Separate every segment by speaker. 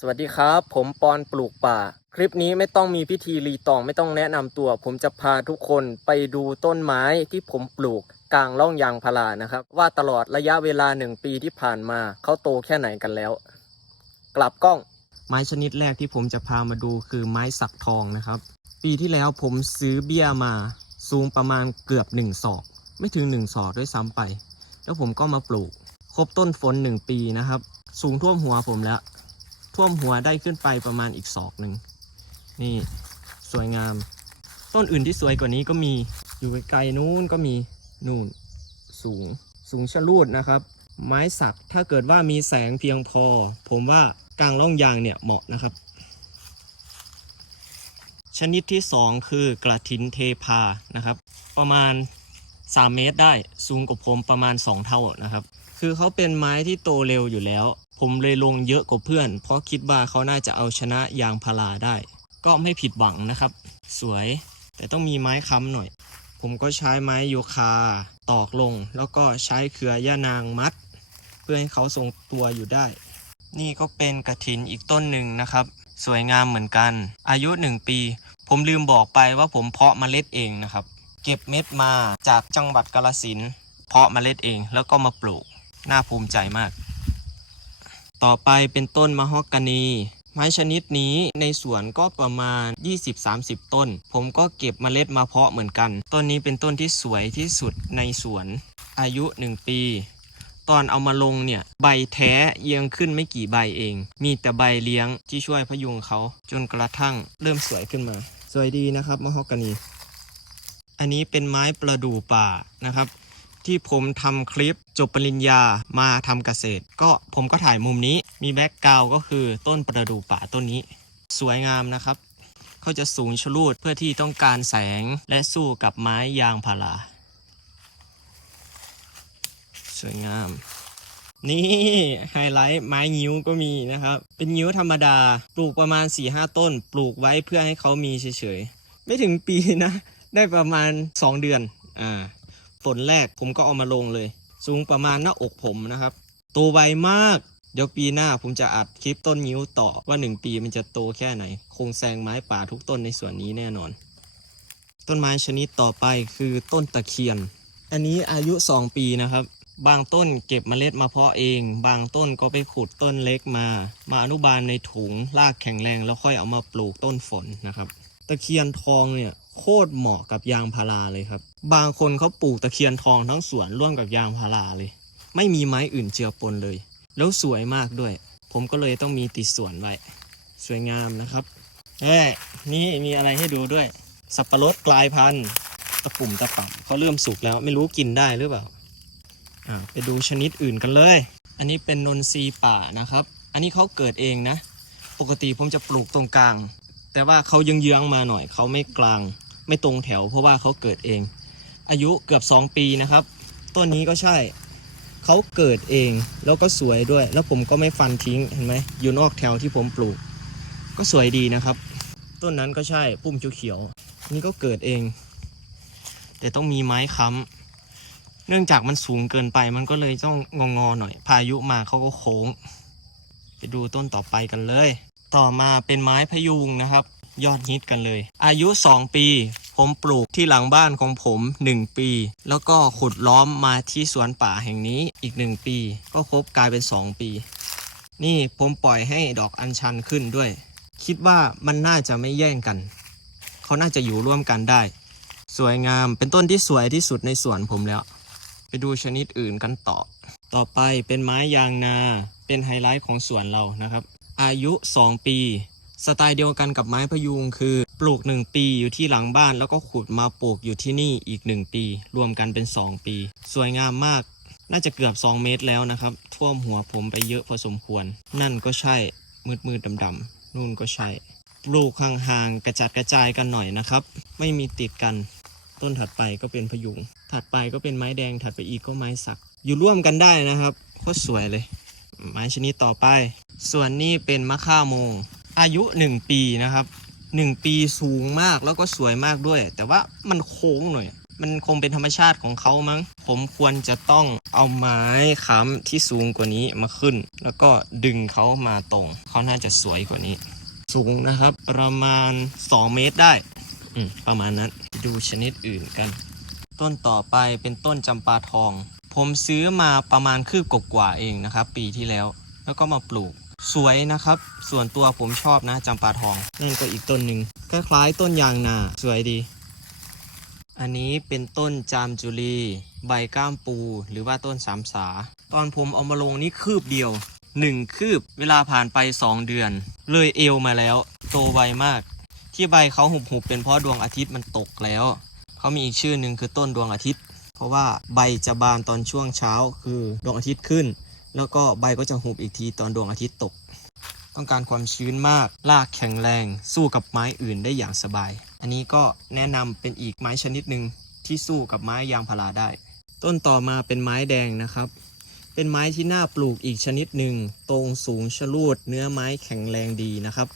Speaker 1: สวัสดีครับ ผมปอนปลูกป่า คลิปนี้ไม่ต้องมีพิธีรีตองไม่ต้องแนะนำตัว ผมจะพาทุกคนไปดูต้นไม้ที่ผมปลูกกลางร่องยางพารานะครับ ว่าตลอดระยะเวลาหนึ่งปีที่ผ่านมาเขาโตแค่ไหนกันแล้ว กลับกล้อง ไม้ชนิดแรกที่ผมจะพามาดูคือไม้สักทองนะครับ ปีที่แล้วผมซื้อเบี้ยมาสูงประมาณเกือบหนึ่งศอก ไม่ถึงหนึ่งศอกด้วยซ้ำไป แล้วผมก็มาปลูก ครบต้นฝนหนึ่งปีนะครับ สูงท่วมหัวผมแล้ว ท่วมหัวได้ขึ้นไปประมาณอีกศอกหนึ่งนี่สวยงาม ต้นอื่นที่สวยกว่านี้ก็มีอยู่ไกลๆนู้นก็มีนู่นสูงสูงชะลูดนะครับ ไม้สักถ้าเกิดว่ามีแสงเพียงพอ ผมว่ากลางร่องยางเนี่ยเหมาะนะครับ ชนิดที่ 2 คือกระถินเทพานะครับ ประมาณ 3 เมตรได้สูงกว่าผมประมาณ 2 เท่านะครับ คือเขาเป็นไม้ที่โตเร็วอยู่แล้ว ผมเลยลงเยอะกว่าเพื่อน เพราะคิดว่าเขาน่าจะเอาชนะยางพาราได้ ก็ไม่ผิดหวังนะครับ สวยแต่ต้องมีไม้ค้ำหน่อย ผมก็ใช้ไม้โยคาตอกลง แล้วก็ใช้เครือย่านางมัด เพื่อให้เขาทรงตัวอยู่ได้ นี่ก็เป็นกระถินอีกต้นหนึ่งนะครับ สวยงามเหมือนกัน อายุ 1 ปี ผมลืมบอกไปว่าผมเพาะเมล็ดเองนะครับ เก็บเม็ดมาจากจังหวัดกาลสินเพาะเมล็ดเองแล้วก็มาปลูก น่าภูมิใจมาก ต่อไปเป็นต้นมะฮอกกานี ไม้ชนิดนี้ในสวนก็ประมาณ 20-30 ต้น ผมก็เก็บเมล็ดมาเพาะเหมือนกัน ต้นนี้เป็นต้นที่สวยที่สุดในสวนอายุ 1 ปี ตอนเอามาลงเนี่ย ใบแท้เอียงขึ้นไม่กี่ใบเอง มีแต่ใบเลี้ยงที่ช่วยพยุงเขาจนกระทั่งเริ่มสวยขึ้นมา สวยดีนะครับมะฮอกกานีอันนี้เป็นไม้ประดู่ป่านะครับ ที่ผมทำคลิป จบปริญญามาทำเกษตร ก็ผมก็ถ่ายมุมนี้มีแบ็กกราวก็คือต้นประดู่ป่าต้นนี้ สวยงามนะครับเขาจะสูงชลูดเพื่อที่ต้องการแสงและสู้กับไม้ยางพาราสวยงาม นี่ไฮไลท์ไม้งิ้วก็มีนะครับ เป็นงิ้วธรรมดาปลูกประมาณ 4-5 ต้น ปลูกไว้เพื่อให้เขามีเฉยๆ ไม่ถึงปีนะ ได้ประมาณ 2 เดือนอ่าฝนแรกผมก็เอามาลงเลย สูงประมาณหน้าอกผมนะครับ โตไวมาก เดี๋ยวปีหน้าผมจะอัดคลิปต้นงิ้วต่อว่า 1 ปีมันจะโตแค่ไหน คงแซงไม้ป่าทุกต้นในส่วนนี้แน่นอน ต้นไม้ชนิดต่อไปคือต้นตะเคียน อันนี้อายุ 2 ปีนะครับ บางต้นเก็บเมล็ดมาเพาะเอง บางต้นก็ไปขุดต้นเล็กมา มาอนุบาลในถุงรากแข็งแรงแล้วค่อยเอามาปลูกต้นฝนนะครับ ตะเคียนทองเนี่ยโคตรเหมาะกับยางพาราเลยครับ บางคนเขาปลูกตะเคียนทองทั้งสวนร่วมกับยางพาราเลย ไม่มีไม้อื่นเจือปนเลย แล้วสวยมากด้วย ผมก็เลยต้องมีติดสวนไว้ สวยงามนะครับเอ้ยนี่มีอะไรให้ดูด้วย สับปะรดกลายพันธุ์ตะปุ่มตะป่ำเขาเริ่มสุกแล้วไม่รู้กินได้หรือเปล่าอ่าไปดูชนิดอื่นกันเลย อันนี้เป็นนนทรีป่านะครับ อันนี้เขาเกิดเองนะ ปกติผมจะปลูกตรงกลาง แต่ว่าเขายังเยื้องมาหน่อยเขาไม่กลางไม่ตรงแถว เพราะว่าเขาเกิดเอง อายุเกือบ 2 ปีนะครับ ต้นนี้ก็ใช่เขาเกิดเองแล้วก็สวยด้วย แล้วผมก็ไม่ฟันทิ้งเห็นไหมอยู่นอกแถวที่ผมปลูก ก็สวยดีนะครับ ต้นนั้นก็ใช่ปุ่มเขียวนี่ก็เกิดเอง แต่ต้องมีไม้ค้ำเนื่องจากมันสูงเกินไปมันก็เลยต้องงองอๆหน่อย พายุมาเขาก็โค้ง ไปดูต้นต่อไปกันเลย ต่อมาเป็นไม้พยุงนะครับ ยอดฮิตกันเลย อายุ 2 ปี ผมปลูกที่หลังบ้านของผม 1 ปี แล้วก็ขุดล้อมมาที่สวนป่าแห่งนี้อีก 1 ปี ก็ครบกลายเป็น 2 ปี นี่ผมปล่อยให้ดอกอัญชันขึ้นด้วย คิดว่ามันน่าจะไม่แย่งกัน เขาน่าจะอยู่ร่วมกันได้ สวยงามเป็นต้นที่สวยที่สุดในสวนผมแล้ว ไปดูชนิดอื่นกันต่อ ต่อไปเป็นไม้ยางนาเป็นไฮไลท์ของสวนเรานะครับ อายุ 2 ปี สไตล์เดียวกันกับไม้พยุงคือปลูก 1 ปีอยู่ที่หลังบ้าน แล้วก็ขุดมาปลูกอยู่ที่นี่อีก 1 ปี รวมกันเป็น 2 ปี สวยงามมาก น่าจะเกือบ 2 เมตรแล้วนะครับ ท่วมหัวผมไปเยอะพอสมควร นั่นก็ใช่ มืดมืดำดำๆนู่นก็ใช่ ปลูกห่างๆกระจัดกระจายกันหน่อยนะครับ ไม่มีติดกัน ต้นถัดไปก็เป็นพยุง ถัดไปก็เป็นไม้แดง ถัดไปอีกก็ไม้สัก อยู่ร่วมกันได้นะครับโคตรสวยเลย ไม้ชนิดต่อไป ส่วนนี้เป็นมะข่าโมง อายุ 1 ปีนะครับ 1 ปีสูงมากแล้วก็สวยมากด้วย แต่ว่ามันโค้งหน่อย มันคงเป็นธรรมชาติของเขามั้ง ผมควรจะต้องเอาไม้ค้ำที่สูงกว่านี้มาขึ้น แล้วก็ดึงเขามาตรง เขาน่าจะสวยกว่านี้ สูงนะครับ ประมาณ 2 เมตรได้ประมาณนั้น ดูชนิดอื่นกัน ต้นต่อไปเป็นต้นจำปาทอง ผมซื้อมาประมาณคืบกว่าเองนะครับ ปีที่แล้ว แล้วก็มาปลูก สวยนะครับ ส่วนตัวผมชอบนะจำปาทองนั่นก็อีกต้นหนึ่งคล้ายๆต้นยางนาสวยดี อันนี้เป็นต้นจามจุลี ใบก้ามปู หรือว่าต้นสามสา ตอนผมเอามาลงนี่คืบเดียวหนึ่งคืบเวลาผ่านไป2เดือน เลยเอวมาแล้ว โตไวมาก ที่ใบเขาหุบๆเป็นเพราะดวงอาทิตย์มันตกแล้ว เขามีอีกชื่อหนึ่งคือต้นดวงอาทิตย์ เพราะว่าใบจะบานตอนช่วงเช้าคือดวงอาทิตย์ขึ้น แล้วก็ใบก็จะหุบอีกทีตอนดวงอาทิตย์ตก ต้องการความชื้นมากรากแข็งแรง สู้กับไม้อื่นได้อย่างสบาย อันนี้ก็แนะนำเป็นอีกไม้ชนิดหนึ่งที่สู้กับไม้ยางพาราได้ ต้นต่อมาเป็นไม้แดงนะครับ เป็นไม้ที่น่าปลูกอีกชนิดหนึ่งตรงสูงชะลูด เนื้อไม้แข็งแรงดีนะครับ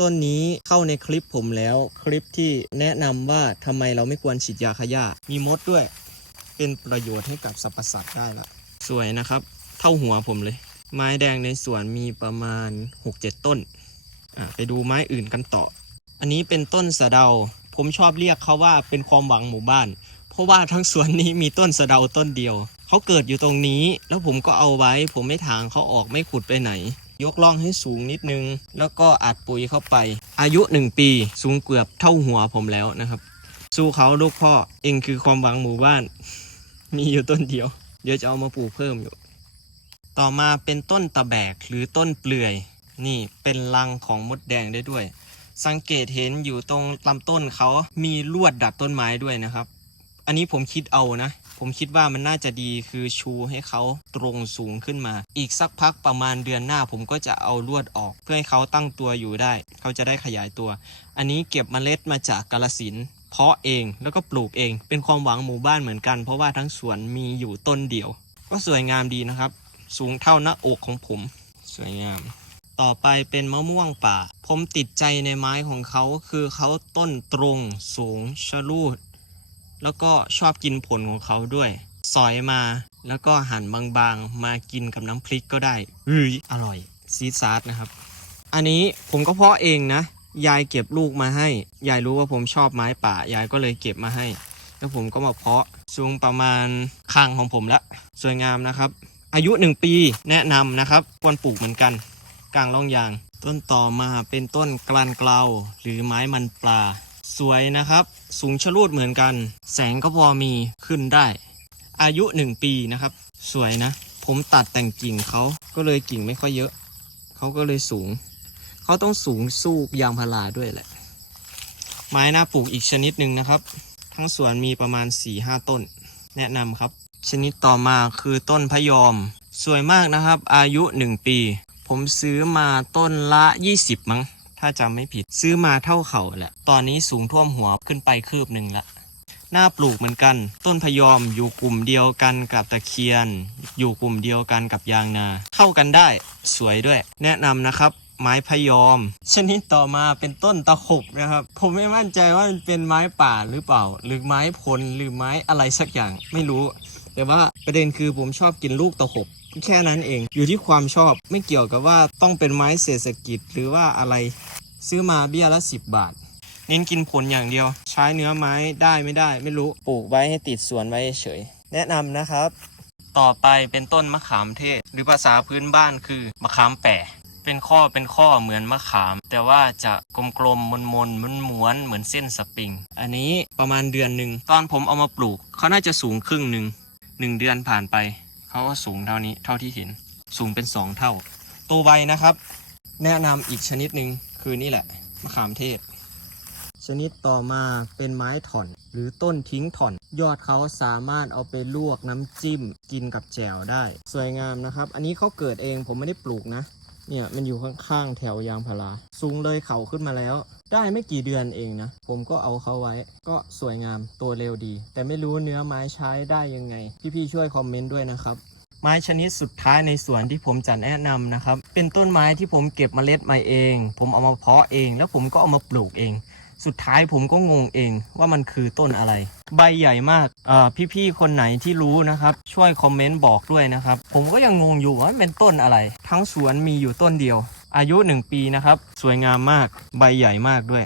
Speaker 1: ต้นนี้เข้าในคลิปผมแล้วคลิปที่แนะนำว่าทำไมเราไม่ควรฉีดยาขยะมีมดด้วย เป็นประโยชน์ให้กับสรรพสัตว์ได้ละสวยนะครับ ท่าหัวผมเลย ไม้แดงในสวนมีประมาณ 6-7 ต้น อะไปดูไม้อื่นกันต่อ อันนี้เป็นต้นสะเดา ผมชอบเรียกเขาว่าเป็นความหวังหมู่บ้าน เพราะว่าทั้งสวนนี้มีต้นสะเดาต้นเดียว เขาเกิดอยู่ตรงนี้ แล้วผมก็เอาไว้ ผมไม่ถางเขาออกไม่ขุดไปไหน ยกล่องให้สูงนิดนึง แล้วก็อัดปุ๋ยเข้าไป อายุ 1 ปีสูงเกือบเท่าหัวผมแล้วนะครับ สู้เขาลูกพ่อ เองคือความหวังหมู่บ้าน มีอยู่ต้นเดียว เดี๋ยวจะเอามาปลูกเพิ่มอยู่ ต่อมาเป็นต้นตะแบกหรือต้นเปลือย นี่เป็นรังของมดแดงได้ด้วย สังเกตเห็นอยู่ตรงลำต้นเขามีลวดดัดต้นไม้ด้วยนะครับ อันนี้ผมคิดเอานะ ผมคิดว่ามันน่าจะดีคือชูให้เขาตรงสูงขึ้นมา อีกสักพักประมาณเดือนหน้าผมก็จะเอาลวดออก เพื่อให้เขาตั้งตัวอยู่ได้ เขาจะได้ขยายตัว อันนี้เก็บเมล็ดมาจากกาลสินเพาะเองแล้วก็ปลูกเอง เป็นความหวังหมู่บ้านเหมือนกัน เพราะว่าทั้งสวนมีอยู่ต้นเดียว ก็สวยงามดีนะครับ สูงเท่าหน้าอกของผม สวยงาม ต่อไปเป็นมะม่วงป่า ผมติดใจในไม้ของเขาคือเขาต้นตรงสูงชะลูด แล้วก็ชอบกินผลของเขาด้วย สอยมาแล้วก็หั่นบางๆ มากินกับน้ำพริกก็ได้เฮ้ยอร่อย ซีซาร์นะครับ อันนี้ผมก็เพาะเองนะ ยายเก็บลูกมาให้ ยายรู้ว่าผมชอบไม้ป่า ยายก็เลยเก็บมาให้ แล้วผมก็มาเพาะสูงประมาณคางของผมละ สวยงามนะครับ อายุ 1 ปีแนะนำนะครับ ควรปลูกเหมือนกัน กลางร่องยาง ต้นต่อมาเป็นต้นกลันเกลาหรือไม้มันปลา สวยนะครับ สูงชะลูดเหมือนกัน แสงก็พอมีขึ้นได้ อายุ 1 ปีนะครับ สวยนะ ผมตัดแต่งกิ่งเขาก็เลยกิ่งไม่ค่อยเยอะ เขาก็เลยสูง เขาต้องสูงสู้ยางพาราด้วยแหละ ไม้น่าปลูกอีกชนิดหนึ่งนะครับ ทั้งสวนมีประมาณ4-5ต้น แนะนำครับ ชนิดต่อมาคือต้นพยอม สวยมากนะครับ อายุ 1 ปี ผมซื้อมาต้นละ 20 มั้ง ถ้าจำไม่ผิดซื้อมาเท่าเข่าแหละ ตอนนี้สูงท่วมหัวขึ้นไปคืบหนึ่งละน่าปลูกเหมือนกัน ต้นพยอมอยู่กลุ่มเดียวกันกับตะเคียน อยู่กลุ่มเดียวกันกับยางนา เข้ากันได้สวยด้วย แนะนำนะครับไม้พยอม ชนิดต่อมาเป็นต้นตะขบนะครับ ผมไม่มั่นใจว่ามันเป็นไม้ป่าหรือเปล่า หรือไม้พลหรือไม้อะไรสักอย่างไม่รู้ แต่ว่าประเด็นคือผมชอบกินลูกตะขบแค่นั้นเอง อยู่ที่ความชอบไม่เกี่ยวกับว่าต้องเป็นไม้เศรษฐกิจหรือว่าอะไรซื้อมาเบี้ยละ 10 บาท เน้นกินผลอย่างเดียว ใช้เนื้อไม้ได้ไม่ได้ ไม่รู้ปลูกไว้ให้ติดสวนไว้เฉย แนะนำนะครับ ต่อไปเป็นต้นมะขามเทศ หรือภาษาพื้นบ้านคือมะขามแป่เป็นข้อเป็นข้อเหมือนมะขาม แต่ว่าจะกลมๆมนๆมนม้วนเหมือนเส้นสปริง อันนี้ประมาณเดือนหนึ่งตอนผมเอามาปลูกเขาน่าจะสูงครึ่งหนึ่ง หนึ่งเดือนผ่านไปเขาก็สูงเท่านี้เท่าที่เห็น สูงเป็นสองเท่า ตัวใบนะครับ แนะนำอีกชนิดหนึ่งคือนี่แหละมะขามเทศ ชนิดต่อมาเป็นไม้ถ่อน หรือต้นทิ้งถ่อน ยอดเขาสามารถเอาไปลวกน้ำจิ้มกินกับแจ่วได้ สวยงามนะครับ อันนี้เขาเกิดเองผมไม่ได้ปลูกนะ เนี่ยมันอยู่ข้างๆแถวยางพาราสูงเลยเขาขึ้นมาแล้ว ได้ไม่กี่เดือนเองนะ ผมก็เอาเขาไว้ ก็สวยงามตัวเร็วดี แต่ไม่รู้เนื้อไม้ใช้ได้ยังไง พี่ๆช่วยคอมเมนต์ด้วยนะครับไม้ชนิดสุดท้ายในสวนที่ผมจะแนะนำนะครับ เป็นต้นไม้ที่ผมเก็บมเมล็ดมาเอง ผมเอามาเพาะเอง แล้วผมก็เอามาปลูกเอง สุดท้ายผมก็งงเองว่ามันคือต้นอะไร ใบใหญ่มากอ่อพี่ๆคนไหนที่รู้นะครับ ช่วยคอมเมนต์บอกด้วยนะครับ ผมก็ยังงงอยู่ว่าเป็นต้นอะไร ทั้งสวนมีอยู่ต้นเดียว อายุ 1 ปีนะครับ สวยงามมากใบใหญ่มากด้วย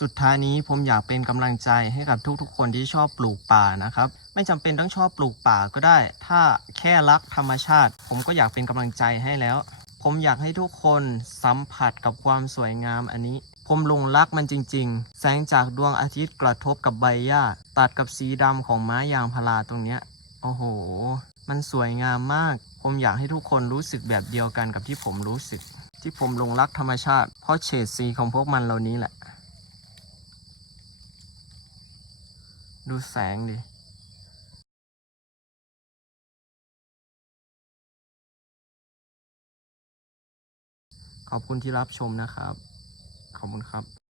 Speaker 1: สุดท้ายนี้ผมอยากเป็นกำลังใจให้กับทุกๆ คนที่ชอบปลูกป่านะครับไม่จำเป็นต้องชอบปลูกป่าก็ได้ ถ้าแค่รักธรรมชาติ ผมก็อยากเป็นกำลังใจให้แล้ว ผมอยากให้ทุกคนสัมผัสกับความสวยงามอันนี้ ผมหลงรักมันจริง ๆ แสงจากดวงอาทิตย์กระทบกับใบหญ้า ตัดกับสีดำของไม้ยางพาราตรงเนี้ย โอ้โห มันสวยงามมาก ผมอยากให้ทุกคนรู้สึกแบบเดียวกันกับที่ผมรู้สึก ที่ผมหลงรักธรรมชาติ เพราะเฉดสีของพวกมันเหล่านี้แหละ ดูแสงดิขอบคุณที่รับชมนะครับ ขอบคุณครับ